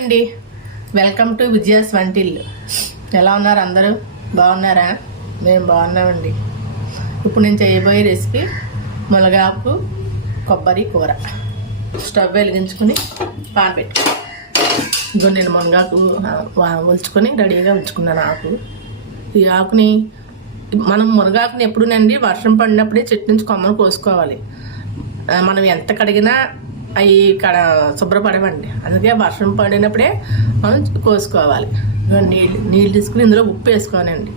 అండి. Welcome to Vijaya's వంటిల్లు ఎలా ఉన్నారు అందరూ? బాగున్నారా? మేము బాగున్నామండి. ఇప్పుడు నేను చేయబోయే రెసిపీ మునగాకు కొబ్బరి కూర. స్టవ్ వెలిగించుకుని పాన్ పెట్టుకో ఇదిగో నేను మునగాకు ఆ, రెడీగా ఉంచుకున్నాను ఆకు. ఈ ఆకుని మనం మునగాకుని ఎప్పుడునండి వర్షం పడినప్పుడే చెట్టు నుంచి కొమ్మలు కోసుకోవాలి. మనం ఎంత కడిగినా అవి కడ శుభ్రపడవండి అందుకే వర్షం పడినప్పుడే మనం కోసుకోవాలి. నీళ్ళు నీళ్ళు తీసుకుని ఇందులో ఉప్పు వేసుకోనండి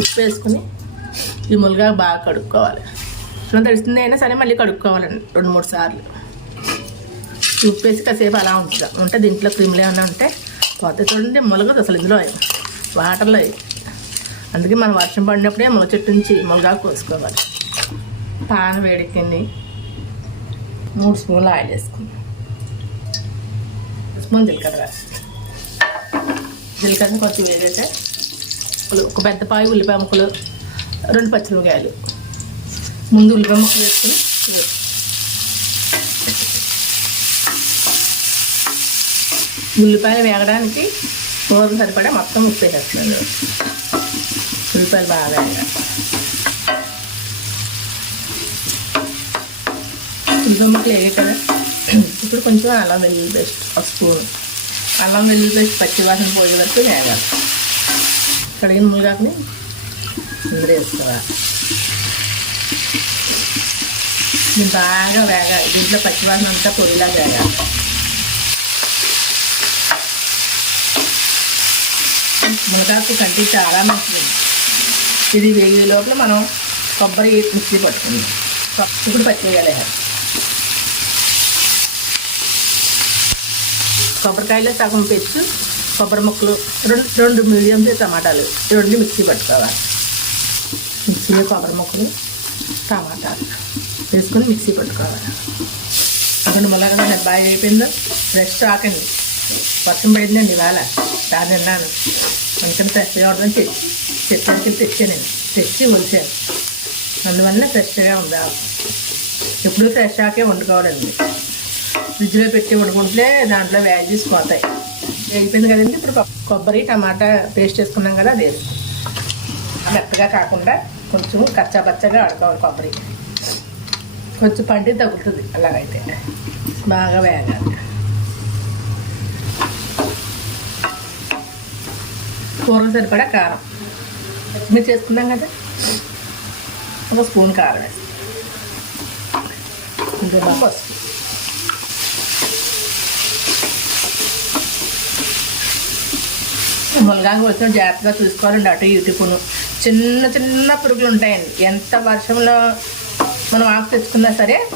ఉప్పు వేసుకుని ఈ ములగా బాగా కడుక్కోవాలి. ఇట్లా తడిస్తుంది అయినా సరే మళ్ళీ కడుక్కోవాలండి రెండు మూడు సార్లు. ఉప్పు వేసి కాసేపు అలా ఉంటుంది ఉంటే దీంట్లో క్రిములు ఏమైనా ఉంటే పోతే చూడండి ములగదు అసలు ఇందులో వాటర్లో అవి. అందుకే మనం వర్షం పడినప్పుడే ముల చెట్టు నుంచి మొలగా కోసుకోవాలి. పాన వేడెక్కింది. మూడు స్పూన్లు ఆయిల్ వేసుకున్నాం స్పూన్ జీలకర్ర జీలకర్రని కొంచెం వేడైతే ఒక పెద్ద పాయి ఉల్లిపాయ ముక్కలు రెండు పచ్చిమిరకాయలు ముందు ఉల్లిపాయ ముక్కలు వేసుకుని ఉల్లిపాయలు వేగడానికి కూరకు సరిపడా మొత్తం ఉప్పు వేసేస్తున్నాను ఉల్లిపాయలు బాగా వేగాలి ఉల్లిపాయ ముక్కలు వేగే కదా ఇప్పుడు కొంచెం అల్లం వెల్లుల్లి పేస్ట్ ఒక స్పూన్ అల్లం వెల్లుల్లి పేస్ట్ పచ్చి వాసన పోయే వరకు వేగాలి కడిగిన మునగాకుని ఇందులో వేసుకోవాలి ఇది బాగా వేగాలి దీంట్లో పచ్చి వాసన అంతా పొడిలా వేగాలి మునగాకు కంటి చాలా మంచిది ఇది వేగే లోపల మనం కొబ్బరి మిక్సీ పట్టుకుందాం ఇప్పుడు పచ్చివేయాలి కొబ్బరికాయలో సగం పెచ్చు కొబ్బరి ముక్కలు రెండు రెండు మీడియం టమాటాలు రెండు మిక్సీ పట్టుకోవాలి. మిక్సీలో కొబ్బరి ముక్కలు టమాటాలు వేసుకొని మిక్సీ పట్టుకోవాలి. అక్కడ మొలగా బాగా అయిపోయిందో ఫ్రెష్ ఆకండి వర్షం పడిందండి ఇవాళ. దాన్ని తిన్నాను. కొంచెం ఫ్రెష్గా ఉండదని తెచ్చి చెట్లకి తెచ్చానండి. తెచ్చి ఒలిచాను. అందువల్ల ఫ్రెష్గా ఉందా. ఎప్పుడు ఫ్రెష్ ఆకే వండుకోవాలండి. ఫ్రిడ్జ్లో పెట్టి వండుకుంటే దాంట్లో వ్యాల్యూస్ పోతాయి. వెళ్ళిపోయింది కదండి ఇప్పుడు కొబ్బరి టమాటా పేస్ట్ చేసుకున్నాం కదా అది. మెత్తగా కాకుండా కొంచెం కచ్చాపచ్చగా ఆడుకోవాలి కొబ్బరి. కొంచెం పండి తగ్గుతుంది అలాగైతే. బాగా వేగాలి. కూరలు సరిపడా కారం. మీరు చేసుకున్నాం కదా? ఒక స్పూన్ కారం వేస్తాం. ఇంకా బాగా వస్తుంది మునగాంగ వచ్చిన జాగ్రత్తగా చూసుకోవాలండి అటు ఇటుకును. చిన్న చిన్న పురుగులు ఉంటాయండి. ఎంత వర్షంలో మనం ఆకు తెచ్చుకున్నా సరే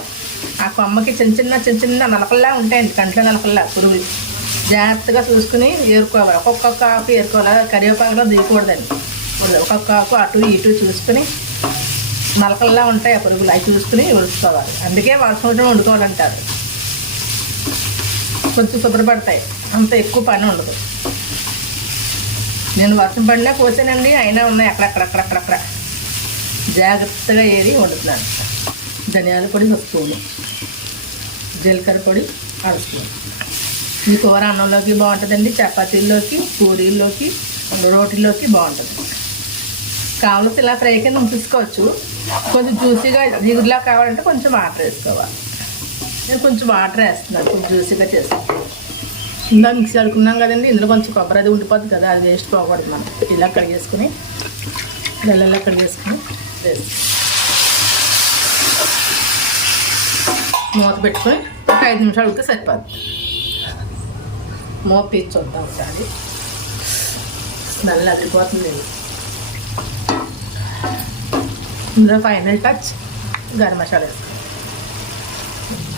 ఆ కొమ్మకి చిన్న చిన్న చిన్న చిన్న నలకల్లా ఉంటాయండి. కంట్లో నలకల్లా పురుగులు. జాగ్రత్తగా చూసుకుని ఏరుకోవాలి. ఒక్కొక్క ఆకు ఏరుకోవాలి? కరివేపాకులో దిగకూడదండి. ఒక్కొక్క ఆకు అటు ఇటు చూసుకుని నలకల్లా ఉంటాయి ఆ పురుగులు. అవి చూసుకుని ఉడుచుకోవాలి అందుకే వర్షం వండుకోవాలంటారు. కొంచెం శుభ్రపడతాయి. అంత ఎక్కువ పని ఉండదు. నేను వర్షం పడినా కోసానండి అయినా ఉన్నాయి. అక్కడక్కడక్కడక్కడక్కడ జాగ్రత్తగా ఏరి వండుతున్నాను. ధనియాల పొడి ఒక స్పూను జీలకర్ర పొడి అర స్పూను ఈ కూర అన్నంలోకి బాగుంటుందండి చపాతీల్లోకి పూరీల్లోకి రోటీలోకి బాగుంటుంది. కావాల్సి ఇలా ఫ్రై కింద ఉంచుకోవచ్చు కొంచెం జ్యూసీగా జిగురులా కావాలంటే కొంచెం వాటర్ వేసుకోవాలి. నేను కొంచెం వాటర్ వేస్తున్నాను కొంచెం జ్యూసీగా చేస్తాను. ఇందా మిక్సీ అడుకున్నాం కదండి. ఇందులో కొంచెం కొబ్బరి అది ఉండిపోద్ది కదా అది వేస్ట్ పోకూడదు మనం. ఇలా కడిగేసుకుని నెలల్లో కడిగేసుకుని వేసి మూత పెట్టుకొని ఒక ఐదు నిమిషాలు ఉడితే సరిపోద్ది. మూత పీచు చూద్దాం ఒకసారి. స్మెల్ అదిరిపోతుంది. ఇందులో ఫైనల్ టచ్ గరం మసాలా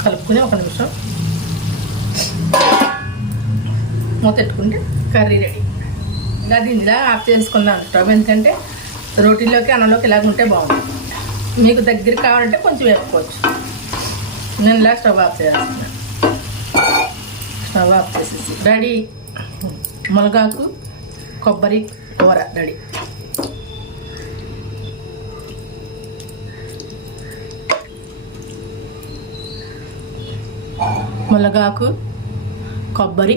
కలుపుకొని ఒక నిమిషం మూతెట్టుకుంటే కర్రీ రెడీ. ఇంకా దీన్ని ఇలా ఆఫ్ చేసుకుందాం స్టవ్ ఎందుకంటే రోటీలోకి అన్నంలోకి ఇలాగ ఉంటే బాగుంటుంది. మీకు దగ్గర కావాలంటే కొంచెం వేపుకోవచ్చు. నేను ఇలా స్టవ్ ఆఫ్ చేస్తున్నాను స్టవ్ ఆఫ్ చేసేసి రెడీ. మునగాకు కొబ్బరి కూర రెడీ. మునగాకు కొబ్బరి